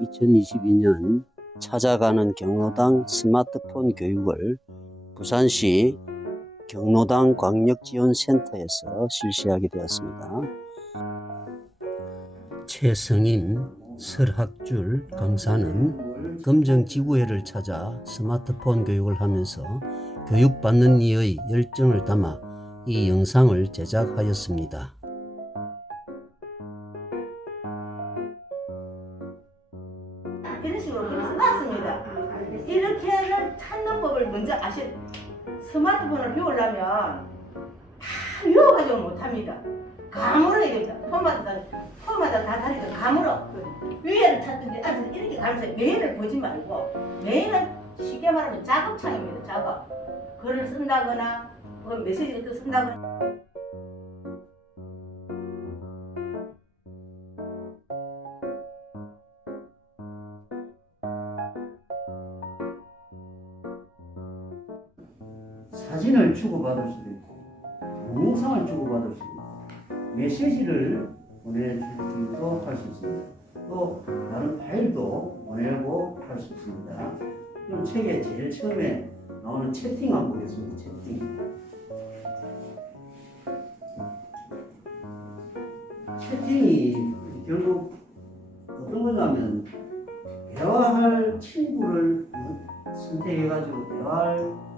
2022년 찾아가는 경로당 스마트폰 교육을 부산시 경로당 광역지원센터에서 실시하게 되었습니다. 최성임 설학줄 강사는 금정지구회를 찾아 스마트폰 교육을 하면서 교육받는 이의 열정을 담아 이 영상을 제작하였습니다. 스마트폰을 배우려면 다 외워가지고 못합니다. 해야 됩니다. 폰마다, 폰마다 다 다르니까 감으로. 위에를 찾든지 아니 이렇게 가르쳐요. 메인을 보지 말고 메인은 쉽게 말하면 작업창입니다. 작업. 글을 쓴다거나 뭐 메시지 같은 거 쓴다거나 사진을 주고받을 수도 있고 동영상을 주고받을 수도 있고 메시지를 보내주기도 할 수 있습니다. 또 다른 파일도 보내고 할 수 있습니다. 그럼 책에 제일 처음에 나오는 채팅 한번 보겠습니다. 채팅. 채팅이 결국 어떤 거냐면 대화할 친구를 선택해가지고 대화할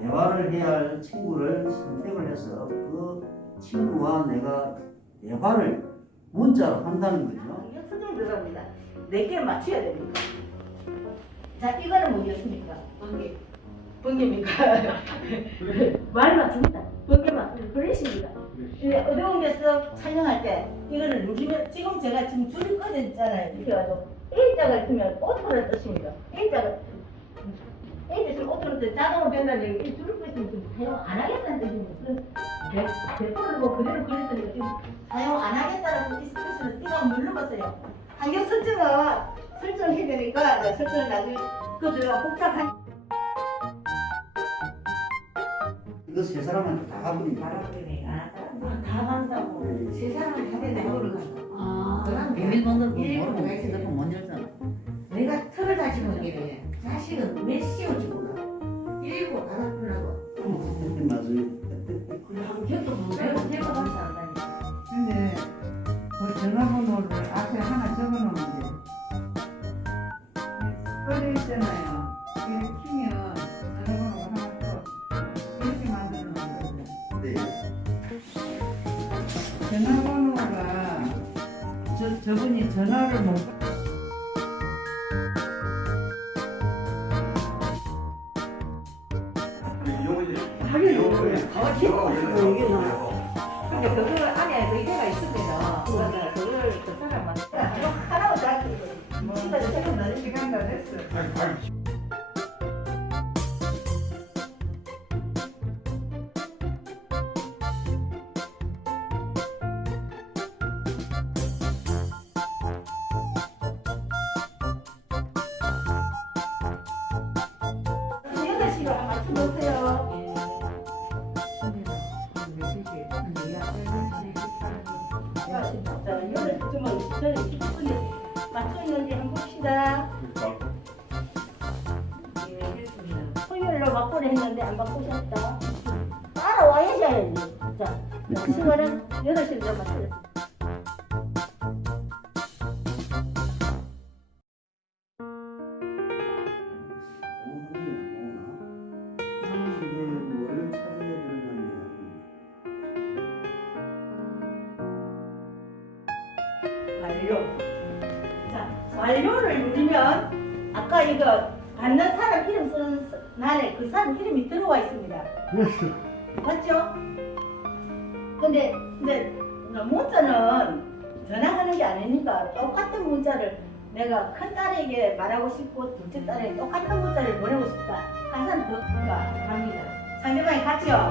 대화를 해야 할 친구를 선택을 해서 그 친구와 내가 대화를 문자로 한다는 거죠. 이게 수정이 들어갑니다. 네 개를 맞춰야 됩니다. 자, 이거는 뭐겠습니까? 번개. 번개입니까? 말 맞습니다. 번개 맞습니다. 플래시입니다. 이제 어려운 데서 촬영할 때 이거를 누르면 지금 제가 지금 줄이 꺼져 있잖아요. 이렇게 해가지고 A자가 있으면 오토를 뜻입니다. A자가 오토를 뜻 자동으로 된다는 얘기. 이 줄을 지금 사용 안 하겠다는 뜻입니다. 그래서 100%를 뭐 그대로 그렸으니까 지금 사용 안 하겠다라고 이 스페이스를 띄고 눌러봤어요. 환경 설정은 설정해야 되니까 이제 설정을 나중에 그거 들어가 복잡한 이거 세 사람한테 다 가버립니다. 다 간다고 세 사람 다 된다 이거를 간다. 아, 비밀번호를 근데 그 전화번호를 앞에 하나 적어놓으면 돼. 꺼져 있잖아요. 이렇게 키면 전화번호가 하나 또 이렇게 만들어 놓은 거죠. 네. 전화번호가 저, 저분이 전화를 못 받- 근데 그걸 안에 의대가 그거는 그걸 그 사람한테 이거 하나만 다 집에서 나는 시간 다 됐어. 여덟 안 바꾸셨다. 따라와야지 해야지. 자, 자, 시간은 8시로 맞춰졌습니다. 뭘 찾아야 되느냐. 완료. 자, 완료를 누르면 아까 이거 받는 사람 이름 쓰는 난에 그 사람 이름이 들어와 있습니다. 맞죠? 근데 근데 문자는 전화하는 게 아니니까 똑같은 문자를 내가 큰 딸에게 말하고 싶고 둘째 딸에게 똑같은 문자를 보내고 싶다. 한 사람 더 합니다. 상대방이 같죠?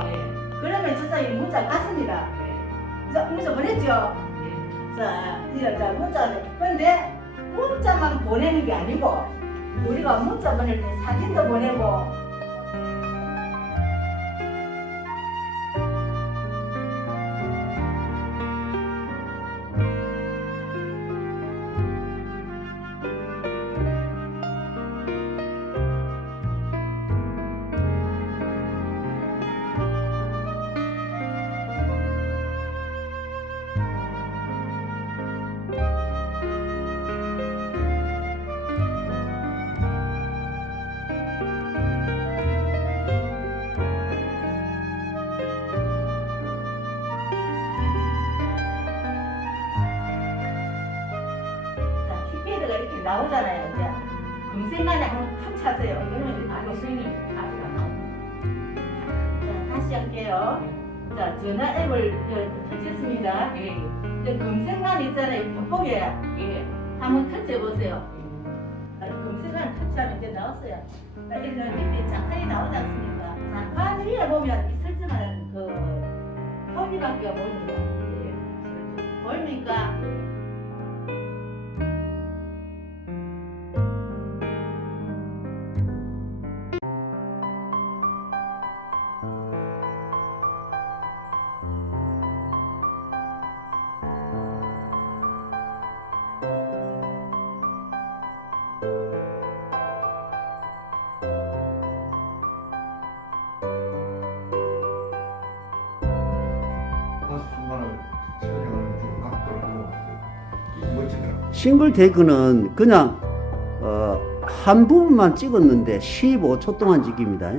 그러면 저 사람이 문자 갔습니다. 자, 문자 보냈죠? 자, 이제 자 문자는 근데 문자만 보내는 게 아니고 우리가 문자 보낼 때 사진도 보내고 나오잖아요. 이제 한번 탁 차세요. 이거는 검색이 아직 안 나옵니다. 자, 다시 할게요. 자, 전화 앱을 여- 터치했습니다. 예. 검색만 있잖아요. 돋보기에 예. 한번 터치해보세요. 아, 검색만 터치하면 이제 나왔어요. 그러니까 밑에 장판이 나오지 않습니까? 장판 위에 보면 줄만 그 토기밖에 보입니다. 예. 보입니까? 다섯 순간을 촬영하는 좀 각도를 해봤어요. 멋지더라고요. 싱글 테이크는 그냥 어, 한 부분만 찍었는데 15초 동안 찍힙니다.